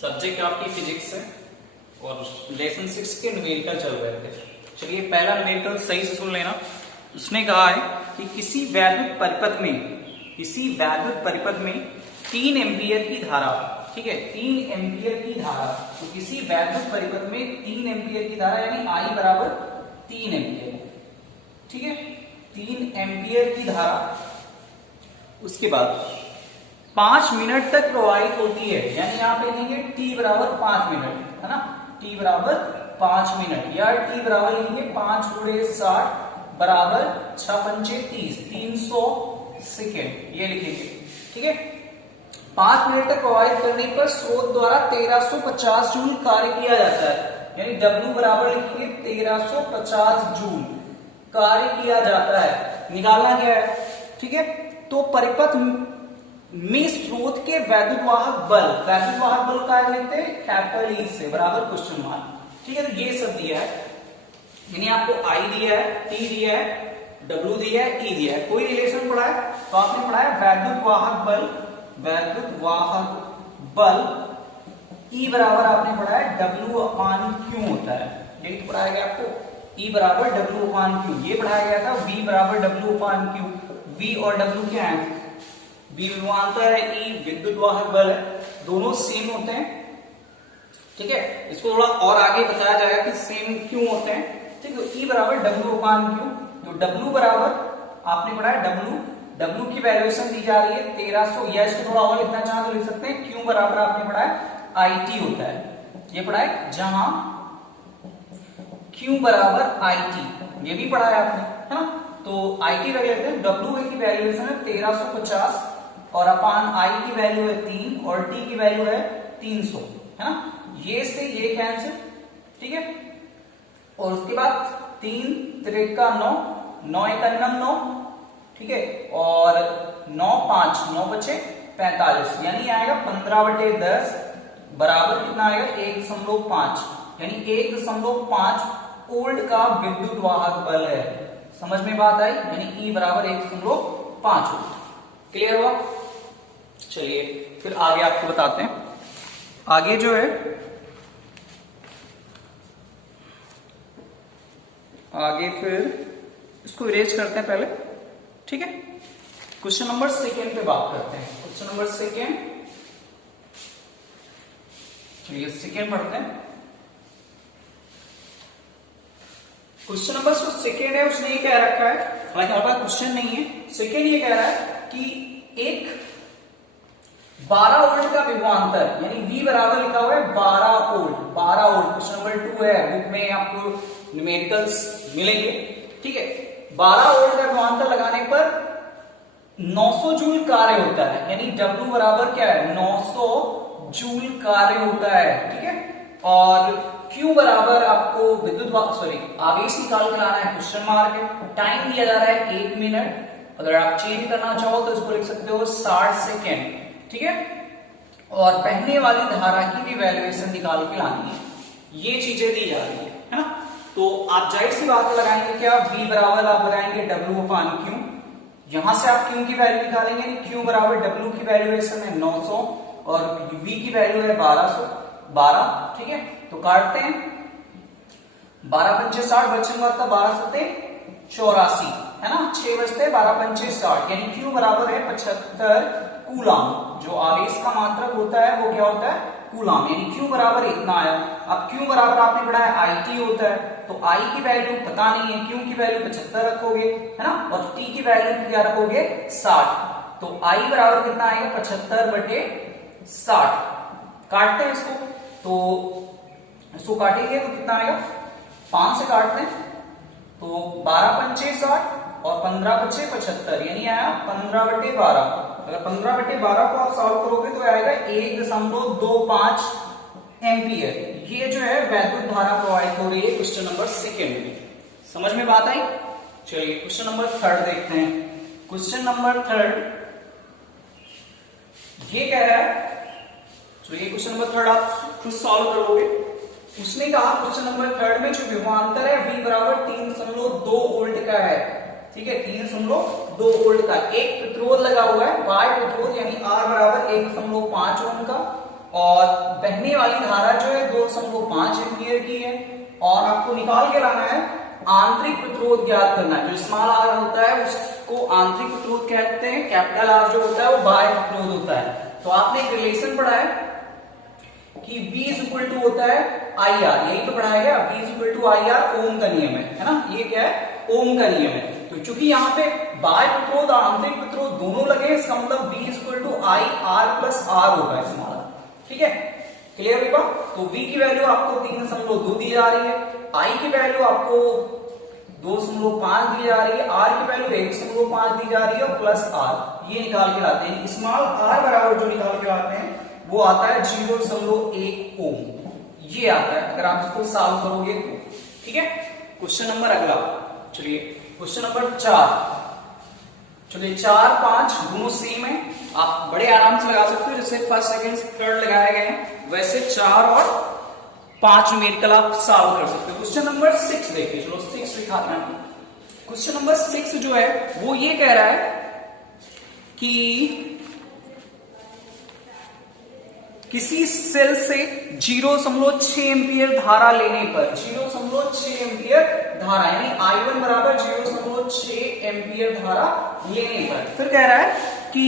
Subject आपकी physics है और लेसन 6 के न्यूमेरिकल चल रहे थे। चलिए पहला न्यूमेरिकल सही से सुन लेना। उसने कहा है कि किसी वैद्युत परिपथ में 3 एम्पियर की धारा, ठीक है, 3 एम्पियर की धारा, तो किसी वैद्युत परिपथ में 3 एम्पियर की धारा यानी I बराबर 3 एम्पियर, ठीक है, 3 एम्पियर की धारा उसके बाद 5 मिनट तक प्रवाहित होती है, यानी यहां पे लिखेंगे t बराबर 5 मिनट, है ना, t बराबर 5 मिनट, या t बराबर लिखेंगे 5 गुणे 60 बराबर 6 पंचे 30, 300 सेकेंड, ये लिखेंगे, ठीक है। 5 मिनट तक प्रवाहित करने पर स्रोत द्वारा 1350 जूल कार्य किया जाता है, यानी W बराबर लिखेंगे 1350 जूल कार्य किया जाता है। निकालना क्या है, ठीक है। तो परिपथ में स्रोत के वैद्युत वाहक बल का लिखते हैं कैपिटल E से बराबर क्वेश्चन मार्क, ठीक है। तो ये सब दिया है, यानी आपको I दिया है, T दिया है, W दिया है, E दिया है, कोई रिलेशन पढ़ा है तो आपने पढ़ा है वैद्युत वाहक बल E बराबर आपने पढ़ा है W अपान Q होता है, यही तो पढ़ाया गया आपको, E बराबर W अपान Q, ये पढ़ाया गया था V बराबर W अपान Q। V और W क्या है, V विभवांतर है, E विद्युत वाहक बल है, दोनों सेम होते हैं, ठीक है। इसको थोड़ा और आगे बताया जाएगा कि सेम क्यों होते हैं, ठीक है। E बराबर W अपान Q, तो W बराबर आपने पढ़ा है W की वैल्यूएशन दी जा रही है 1300, या इसको थोड़ा और लिखना चाहें तो लिख सकते हैं Q बराबर आपने पढ़ा है IT होता है, ये पढ़ा है, जहां Q बराबर IT, ये भी पढ़ा है आपने, है ना। तो IT वैल्यू लेते हैं, W की वैल्यूएशन है 1350 और अपान I की वैल्यू है 3 और T की वैल्यू है 300, है ना। ये से ये कैंसिल, ठीक है। और उसके बाद 3 त्रिका 9, 9 एका 9, ठीक है, और 9 5 9 बचे 45, यानी आएगा 15/10 बराबर कितना आएगा 1.5, यानी 1.5 वोल्ट का विद्युत वाहक बल है। समझ में बात आई, यानी E बराबर 1.5 वोल्ट। क्लियर हुआ। चलिए फिर आगे आपको बताते हैं। आगे जो है, आगे फिर इसको इरेज करते हैं पहले, ठीक है। क्वेश्चन नंबर 2 पे बात करते हैं। क्वेश्चन नंबर 2, चलिए 2 पढ़ते हैं। क्वेश्चन नंबर 2 है, उसने ये कह रखा है, हालांकि हमारे पास क्वेश्चन नहीं है, सेकेंड ये कह रहा है कि एक 12 वोल्ट का विभवांतर, यानी V बराबर लिखा हुआ है 12 वोल्ट, क्वेश्चन नंबर 2 है, बुक में आपको न्यूमेरिकल्स मिलेंगे, ठीक है। 12 वोल्ट का विभवांतर लगाने पर 900 जूल कार्य होता है, यानी W बराबर क्या है 900 जूल कार्य होता है, ठीक है। और Q बराबर आपको आवेश निकाल कर लाना है, क्वेश्चन मार्क है। टाइम दिया जा रहा है 1 मिनट, अगर आप चेंज करना चाहो तो इसको लिख सकते हो 60 सेकेंड, ठीक है। और बहने वाली धारा की भी वैल्यूएशन निकाल के लानी है, ये चीजें दी जा रही है ना। तो आप जाहिर सी बात लगाएंगे क्या, V बराबर आप लगाएंगे W अपान Q, यहां से आप Q की वैल्यू निकालेंगे, Q बराबर W की वैल्यूएशन है 900 और V की वैल्यू है 1200, ठीक है। तो काटते हैं, 12 पंचे 60 बचेंगे, 12 सत्ते 84, है ना, 6 बचते 12 पंचे 60, यानी Q बराबर है 75 कूलाम। जो आवेश का मात्रक होता है वो क्या होता है, कूलाम, यानी Q बराबर इतना आया। अब Q बराबर आपने पढ़ा है IT होता है, तो I की वैल्यू पता नहीं है, Q की वैल्यू 75 रखोगे, है ना, और T की वैल्यू क्या रखोगे 60, तो I बराबर कितना आएगा 75/60। काटते हैं इसको, तो इसको काटेंगे तो कितना आएगा, 5 से काटते हैं तो 12 पंचे 60 और 15 बचे 75, यानी आया 15/12। अगर 15/12 को आप सॉल्व करोगे तो आएगा 1.25 एम्पियर। ये जो है वैद्युत धारा प्रवाहित हो रही है क्वेश्चन नंबर 2 में। समझ में बात आई। चलिए क्वेश्चन नंबर 3 देखते हैं। क्वेश्चन नंबर 3 ये कह रहा है, तो ये क्वेश्चन नंबर 3 आप खुद सॉल्व करोगे। उसने कहा क्वेश्चन नंबर 3 में जो विभवांतर है V बराबर 3.2 वोल्ट का है, ठीक है, 3.2 वोल्ट का। एक प्रतिरोध लगा हुआ है Y प्रतिरोध, यानी R बराबर 1.5 ओम का, और बहने वाली धारा जो है 2.5 एम्पियर की है। और आपको निकाल के लाना है आंतरिक प्रतिरोध ज्ञात करना है। जो स्मॉल आर होता है उसको आंतरिक प्रतिरोध कहते हैं, कैपिटल आर जो होता है वो बाह्य प्रतिरोध होता है। तो आपने एक रिलेशन पढ़ा है कि V इज इक्वल टू होता है आई आर, यही तो पढ़ाया गया, V is equal to I R, Ohm का नियम है ना, ये क्या है, ओम का नियम है। तो चूंकि यहाँ पे बाह्य प्रतिरोध और आंतरिक प्रतिरोध दोनों लगे, इसका मतलब V is equal to I R plus R होगा स्मॉल आर। ठीक है, क्लियर होगा। तो V की वैल्यू आपको 3.2 दी जा रही है, I की वैल्यू आपको 2.5 दी जा रही है, R की वैल्यू 1.5 दी जा रही है और प्लस R ये निकाल के लाते हैं। स्मॉल r बराबर जो निकाल के लाते हैं वो आता है 0.1 ओम, ये आता है अगर आप इसको सॉल्व करोगे तो। ठीक है, क्वेश्चन नंबर अगला, चलिए क्वेश्चन नंबर 4। चलिए 4, 5 दोनों सेम है, आप बड़े आराम से लगा सकते हो, जैसे फर्स्ट सेकंड थर्ड लगाए गए हैं वैसे 4 और 5 न्यूमेरिकल आप सॉल्व कर सकते हो। क्वेश्चन नंबर 6 देखिए, चलो 6 दिखाते हैं। क्वेश्चन नंबर 6 जो है वो ये कह रहा है कि किसी सेल से 0.6 एम्पियर धारा लेने पर, 0.6 एम्पियर धारा यानी I1 बराबर 0.6 एम्पियर धारा लेने पर, फिर कह रहा है कि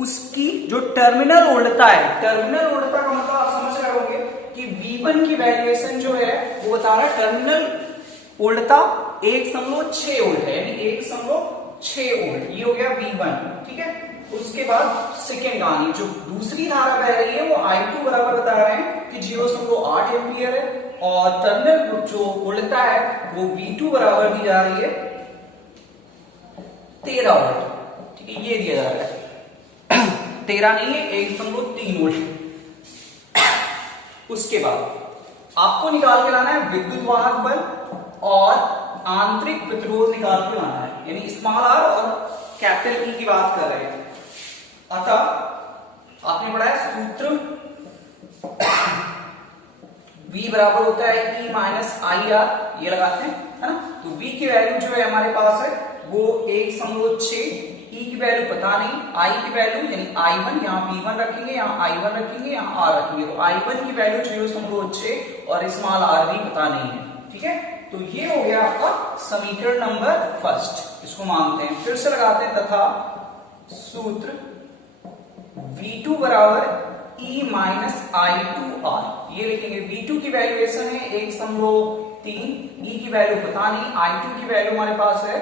उसकी जो टर्मिनल वोल्टता है, टर्मिनल वोल्टता का मतलब आप समझ रहे होंगे कि V1 की वैल्यूएशन जो है वो बता रहा है टर्मिनल वोल्टता 1.6 वोल्ट है, यानी 1.6 वोल्ट, ये हो गया V1। ठीक है, उसके बाद सेकेंड कहानी, जो दूसरी धारा बह रही है वो I2 बराबर बता रहे हैं कि 0.8 एम्पियर है और टर्मिनल जो वोल्टता है वो V2 बराबर दी जा रही है 13 वोल्ट। ठीक है, ये दिया जा रहा है 13 नहीं है 1.3 वोल्ट। उसके बाद आपको निकाल के लाना है विद्युत वाहक बल और आंतरिक प्रतिरोध निकाल के लाना है, यानी स्मॉल आर और कैपिटल ई की बात कर रहे हैं। अतः आपने पढ़ा है सूत्र V बराबर होता है E माइनस आई आर, ये लगाते हैं है ना। तो V की वैल्यू जो है हमारे पास है वो 1.6, E की वैल्यू पता नहीं, I की वैल्यू यानी I1, यहाँ V1 रखेंगे, यहाँ I1 रखेंगे, यहाँ R रखेंगे, तो I1 की वैल्यू 0.6 और स्मॉल r भी पता नहीं है। ठीक है, तो ये हो गया आपका समीकरण नंबर फर्स्ट, इसको मानते हैं। फिर से लगाते हैं तथा सूत्र V2 बराबर E माइनस I2R, ये लिखेंगे। V2 की वैल्यूएशन है 1.3, E की वैल्यू पता नहीं, I2 की वैल्यू हमारे पास है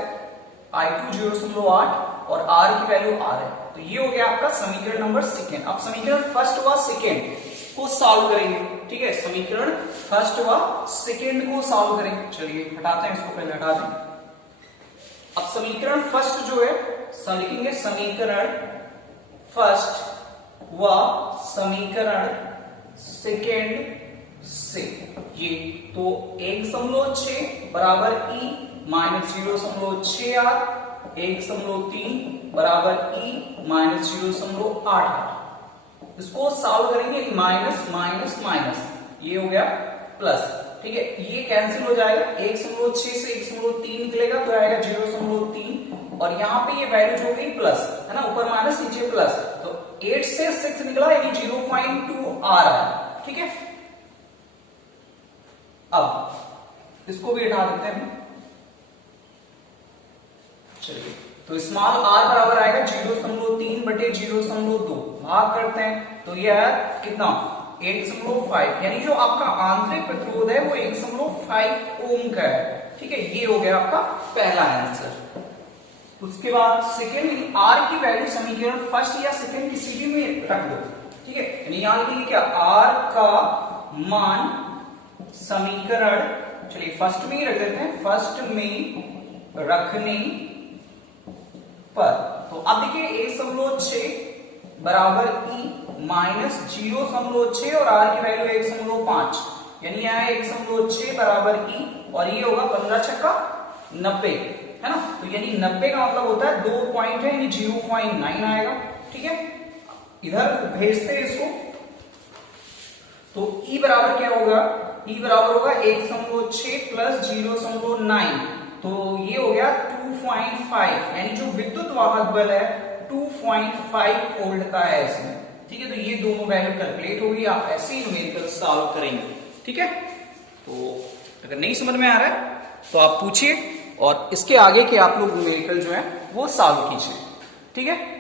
I2 0.8 और R की वैल्यू R है। तो ये हो गया आपका समीकरण नंबर सेकेंड। अब समीकरण फर्स्ट व सेकेंड को सॉल्व करेंगे। ठीक है, समीकरण फर्स्ट व सेकेंड को सॉल्व करेंगे। चलिए हटाते हैं इसको, पहले हटा दें। अब समीकरण फर्स्ट जो है लिखेंगे समीकरण फर्स्ट व समीकरण सेकेंड से, ये तो 1.6 बराबर E माइनस 0.6R, 1.3 बराबर E माइनस 0.8। इसको सॉल्व करेंगे, माइनस माइनस माइनस, ये हो गया प्लस। ठीक है, ये कैंसिल हो जाएगा, 1.6 से 1.3 निकलेगा तो आएगा 0.3 और यहाँ पे ये वैल्यू जो गई प्लस है ना, ऊपर माइनस नीचे प्लस, तो 8 से 6 निकला यानी 0.2 आ रहा है। ठीक है, अब इसको भी हटा देते हैं। चलिए, तो स्मॉल r बराबर आएगा 0.3 बटे 0.2, भाग करते हैं तो यह कितना 1.5, यानी जो आपका आंतरिक प्रतिरोध है वो 1.5 ओम का है। ठीक है, ये हो गया आपका पहला आंसर। उसके बाद सेकेंड, R की वैल्यू समीकरण फर्स्ट या सेकेंड किसी भी में रख दो। ठीक है, यानी यहां लिखेंगे क्या, R का मान समीकरण, चलिए फर्स्ट में ही रख देते हैं, फर्स्ट में रखने पर, तो अब देखिए 1.6 बराबर E माइनस 0.6 और R की वैल्यू 1.5, यानी यहाँ 1.6 बराबर E और ये होगा 15 छक्का 90 है ना। तो यानी 90 का मतलब होता है 2 पॉइंट है, यानी 0.9 आएगा। ठीक है, इधर भेजते हैं इसको, तो E बराबर क्या होगा, E बराबर होगा 1.6 प्लस 0.9, तो ये हो गया 2.5, यानी जो विद्युत वाहक बल है 2.5 वोल्ट का है इसमें। ठीक है, तो ये दोनों वैल्यू कैलकुलेट होगी, आप ऐसे ही न्यूमेरिकल सॉल्व करेंगे। ठीक है, तो अगर नहीं समझ में आ रहा है तो आप पूछिए और इसके आगे के आप लोग न्यूमेरिकल जो है वो सॉल्व कीजिए। ठीक है।